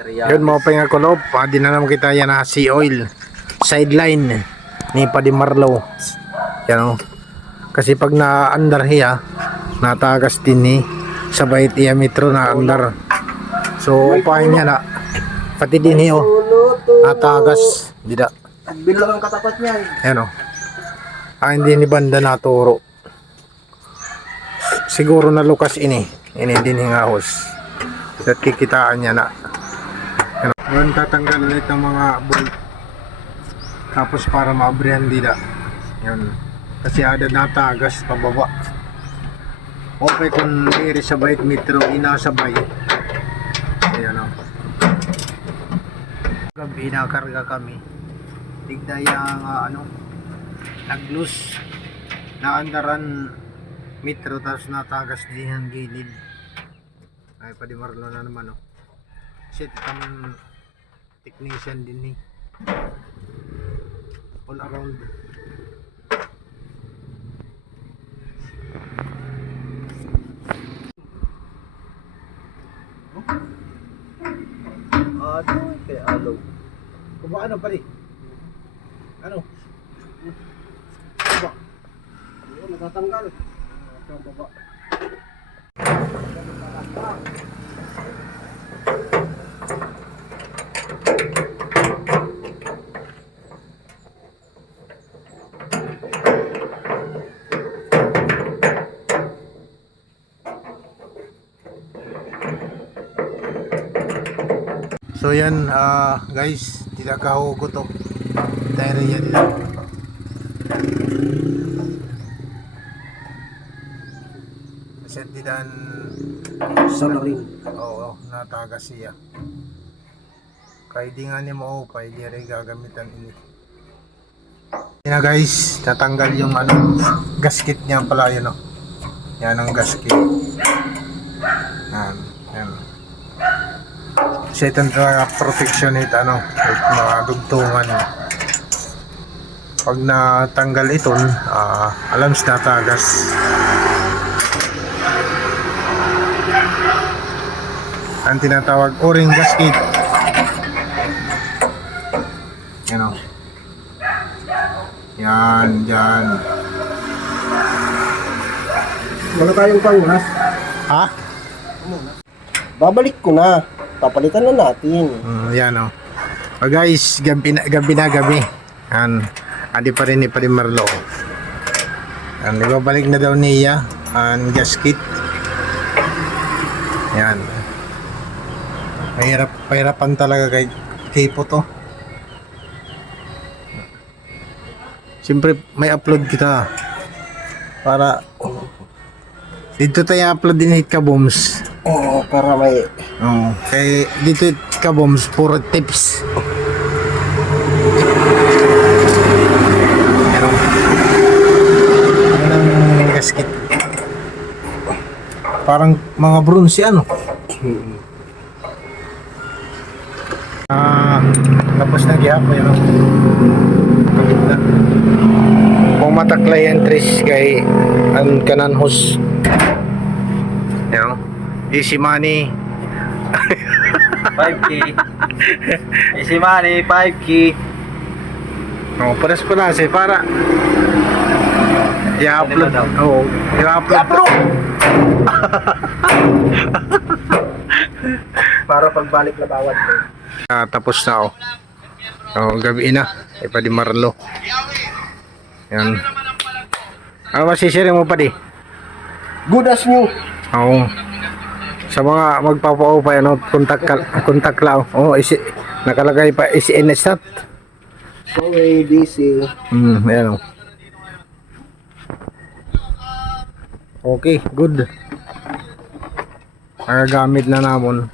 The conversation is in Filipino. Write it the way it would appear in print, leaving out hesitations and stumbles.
Yun mo pa nga kulob, di na naman kita yan na sea oil sideline ni Paddy Marlo. Yan o. Kasi pag na-andar hiya, natagas din ni sabay iya metro na andar. So upahin niya na pati din hiyo natagas dida. Bilang ang katapat niyan. Yan o. Hindi ni banda naturo. Siguro na lukas ini din hingahos. At kikitaan niya na. Ngayon tatanggal ulit ng mga bolt. Tapos para maabrihan dila. Yan. Kasi ada natagas pababa. Okay kung iri sabay metro inasabay. Ayan o. Gabi nakarga kami. Tigda yung nag-loose na andaran metro tapos natagas din ang gilid. Ay Paddy Marlo na naman o. Shit ang technician din all around. Kaya alo. Kuba ano pali? Ano? Kuba? Natatanggal. Baba. So yan guys, tidak kahugot to. Tire yan dito. Kasi didan Salaring. oo, natagas siya. Kaya di nga ni mo upay, di rin gagamitan ini. Yan na guys, tatanggal yung gasket niya pala yun o. Yan ang gasket. Yan, yan. Kasi itong protection ito mga dugtungan. Pag natanggal ito, alam sa natagas. Ang tinatawag o-ring gasket. Yan o. Yan, dyan. Wala tayong pangunas. Ha? Babalik ko na. Papalitan na natin. Yan o. Guys, gabi na gabi. Yan. Andi pa rin ni Paddy Marlo. Yan, ibabalik na daw niya ang gasket. Yan. Pahirapan talaga kay Kipo to. Siyempre may upload kita para dito tayo upload din hit ka bombs. Oo, para may... Oo. Kaya dito ka bombs puro tips. Ano ang gasket? Parang mga bronze tapos na gihapon yun. Kapit na. Kung mataklay entries kay ang kanan hos. Yan. Easy money. 5K. Easy money, 5K. Oh, paras para i-upload. Oo, i-upload. Para pagbalik na bawat ko. Tapos na gabi na. Paddy Marlo. Yan. Masishare mo Paddy? Good as new. Oo. Sa mga magpapa-upay kontak lang. Nakalagay pa SNSat. Sorry, busy. Ayan o. Okay, good. Gamit na namon.